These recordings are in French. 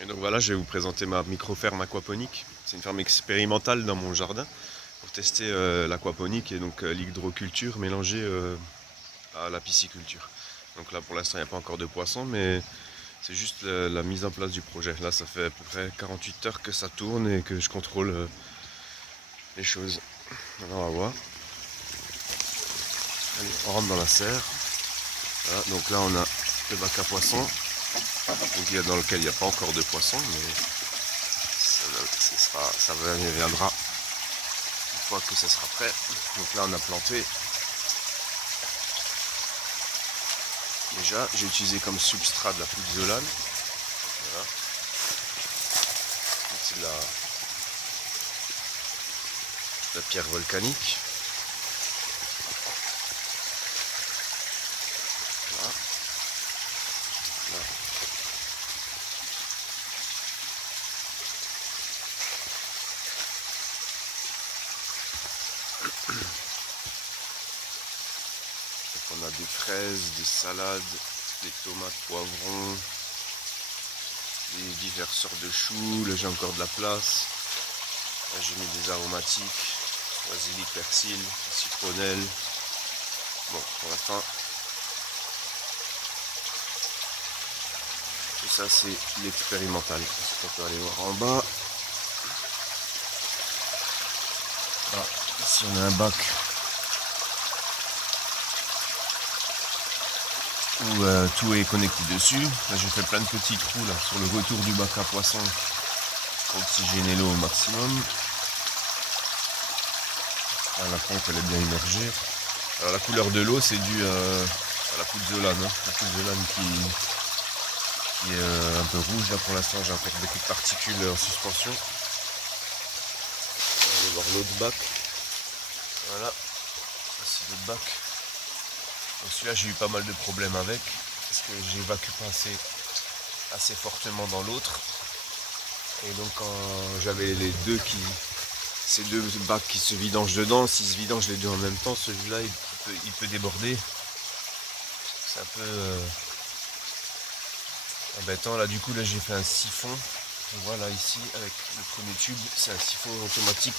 Et donc voilà, je vais vous présenter ma micro-ferme aquaponique. C'est une ferme expérimentale dans mon jardin pour tester l'aquaponique et donc l'hydroculture mélangée à la pisciculture. Donc là pour l'instant il n'y a pas encore de poissons, mais c'est juste la mise en place du projet. Là ça fait à peu près 48 heures que ça tourne et que je contrôle les choses. Alors, on va voir. Allez, on rentre dans la serre. Voilà, donc là on a le bac à poissons dans lequel il n'y a pas encore de poissons, mais ça viendra une fois que ça sera prêt. Donc là on a planté. Déjà j'ai utilisé comme substrat de la pouzzolane. Voilà. C'est de la pierre volcanique. Voilà. Là. Donc on a des fraises, des salades, des tomates, poivrons, des diverses sortes de choux. Là j'ai encore de la place. Là j'ai mis des aromatiques, basilic, persil, citronnelle. Bon, pour la fin, tout ça c'est l'expérimental. On peut aller voir en bas. Ah, ici on a un bac où tout est connecté dessus. Là j'ai fait plein de petits trous là sur le retour du bac à poissons pour oxygéner l'eau au maximum. Là, la pompe elle est bien immergée. Alors la couleur de l'eau c'est dû à la pouzzolane, hein. La pouzzolane qui est un peu rouge là pour l'instant, j'ai encore beaucoup de particules en suspension. On va aller voir l'autre bac. Voilà, ici l'autre bac. Donc celui-là j'ai eu pas mal de problèmes avec, parce que j'évacue pas assez fortement dans l'autre. Et donc quand j'avais ces deux bacs qui se vidangent dedans, s'ils se vidangent les deux en même temps, celui-là il peut déborder. C'est un peu embêtant. Là du coup là j'ai fait un siphon. Voilà ici avec le premier tube, c'est un siphon automatique.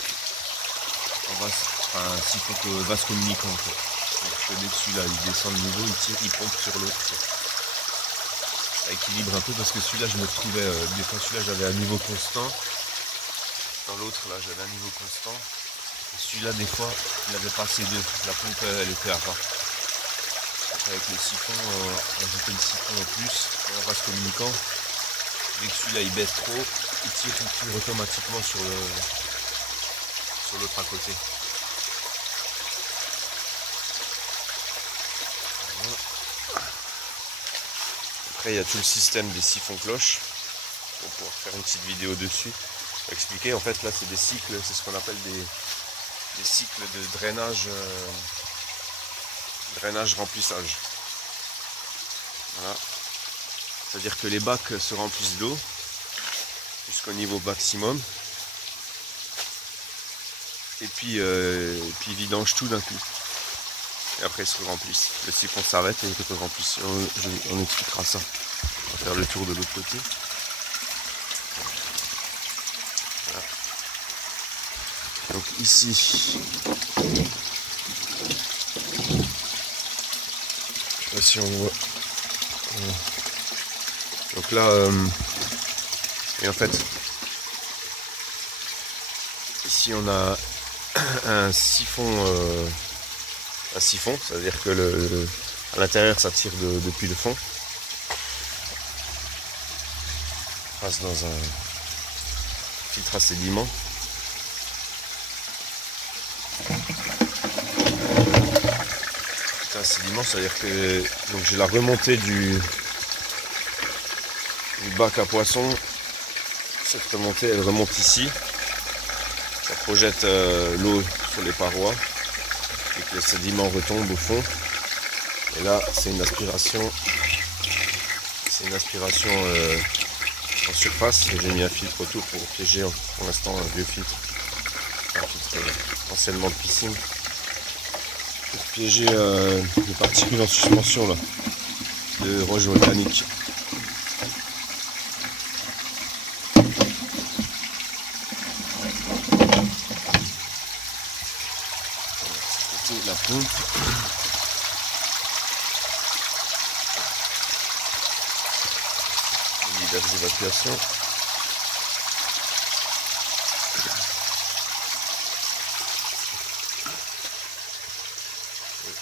Un siphon vase communicant en fait. Donc dès que celui-là il descend de niveau, il tire, il pompe sur l'autre. Ça équilibre un peu parce que celui-là je me retrouvais, des fois celui-là j'avais un niveau constant. Dans l'autre là j'avais un niveau constant. Et celui-là des fois il n'avait pas assez d'eau. La pompe elle était à ras. Avec le siphon, ajouter le siphon en plus, un vase communicant. Dès que celui-là il baisse trop, il tire automatiquement sur l'autre à côté. Voilà. Après il y a tout le système des siphons cloches. On va pouvoir faire une petite vidéo dessus. Pour expliquer, en fait là c'est des cycles, c'est ce qu'on appelle des cycles de drainage remplissage. Voilà. C'est-à-dire que les bacs se remplissent d'eau jusqu'au niveau maximum. Et puis ils vidangent tout d'un coup. Et après ils se remplissent. Le siphon s'arrête et ils se remplissent. On expliquera ça. On va faire le tour de l'autre côté. Voilà. Donc ici, je sais pas si on voit. Donc là, et en fait, ici on a un siphon, c'est-à-dire que à l'intérieur ça tire depuis le fond, passe dans un filtre à sédiments. C'est-à-dire que donc j'ai la remontée du bac à poissons. Cette remontée elle remonte ici, ça projette l'eau sur les parois et que les sédiments retombent au fond. Et là c'est une aspiration en surface. J'ai mis un filtre autour pour piéger pour l'instant un vieux filtre, un filtre anciennement de piscine, pour piéger les particules en suspension là, de roches volcaniques. pompe. Leader d'évacuation.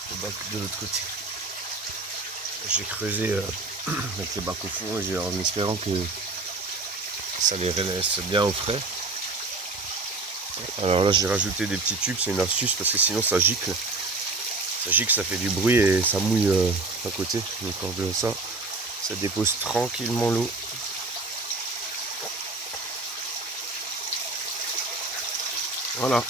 Le bac de l'autre côté. J'ai creusé avec les bacs au fond en espérant que ça les laisse bien au frais. Alors là j'ai rajouté des petits tubes, c'est une astuce parce que sinon ça gicle. Ça gicle, ça fait du bruit et ça mouille à côté. Donc en faisant ça, ça dépose tranquillement l'eau. Voilà.